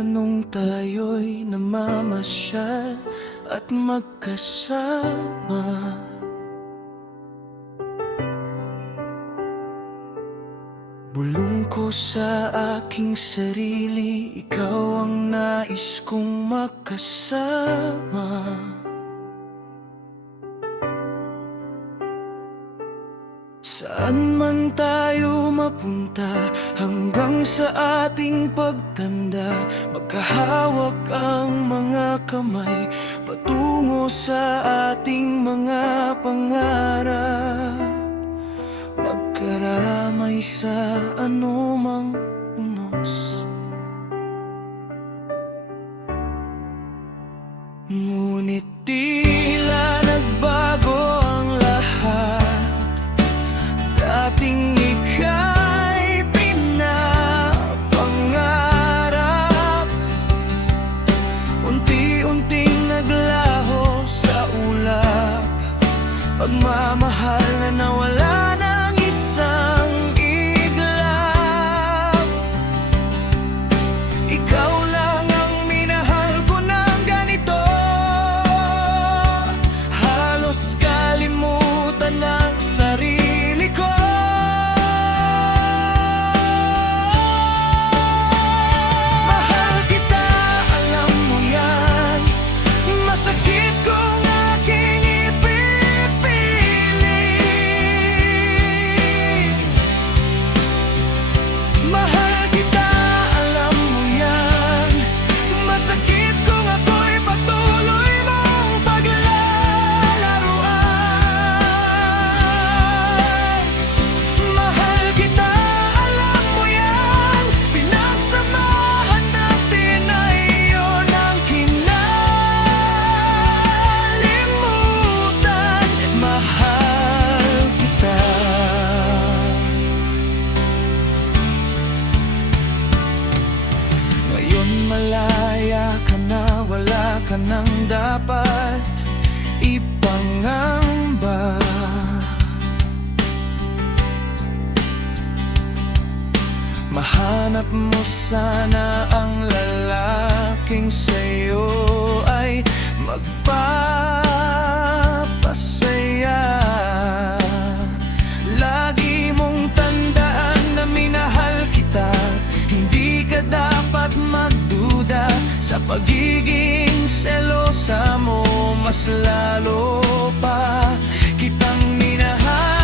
nung tayo'y namamasyal at magkasama. Bulong ko sa aking sarili, ikaw ang nais kong makasama. Saan man tayo mapunta, hanggang sa ating pagtanda, magkahawak ang mga kamay patungo sa ating mga pangarap. Magkaramay sa anumang unos. Ngunit tila nagbago ang lahat. Dating ika'y pinapangarap, unti-unting naglaho sa ulap. Pagmamahal na nawala ng isang iglap. Ikaw lang ang minahal ko ng ganito, halos kalimutan ng sarili ko. Mahal kita, alam mo yan. Masakit kung aking ipipilit. Mahal kita, alam mo yan. Masakit kung ako'y patuloy mong paglalaruan. Mahal kita, alam mo yan. Pinagsamahan natin ay iyon ang kinalimutan. Mahal kita. Ngayon malaya ka na, wala ka nang dapat ipangamba. Mahanap mo sana ang lalaking sa'yo ay magpapasaya. Lagi mong tandaan na minahal kita. Hindi ka dapat magduda sa pagiging selosa mo. Mas lalo pa kitang minahal.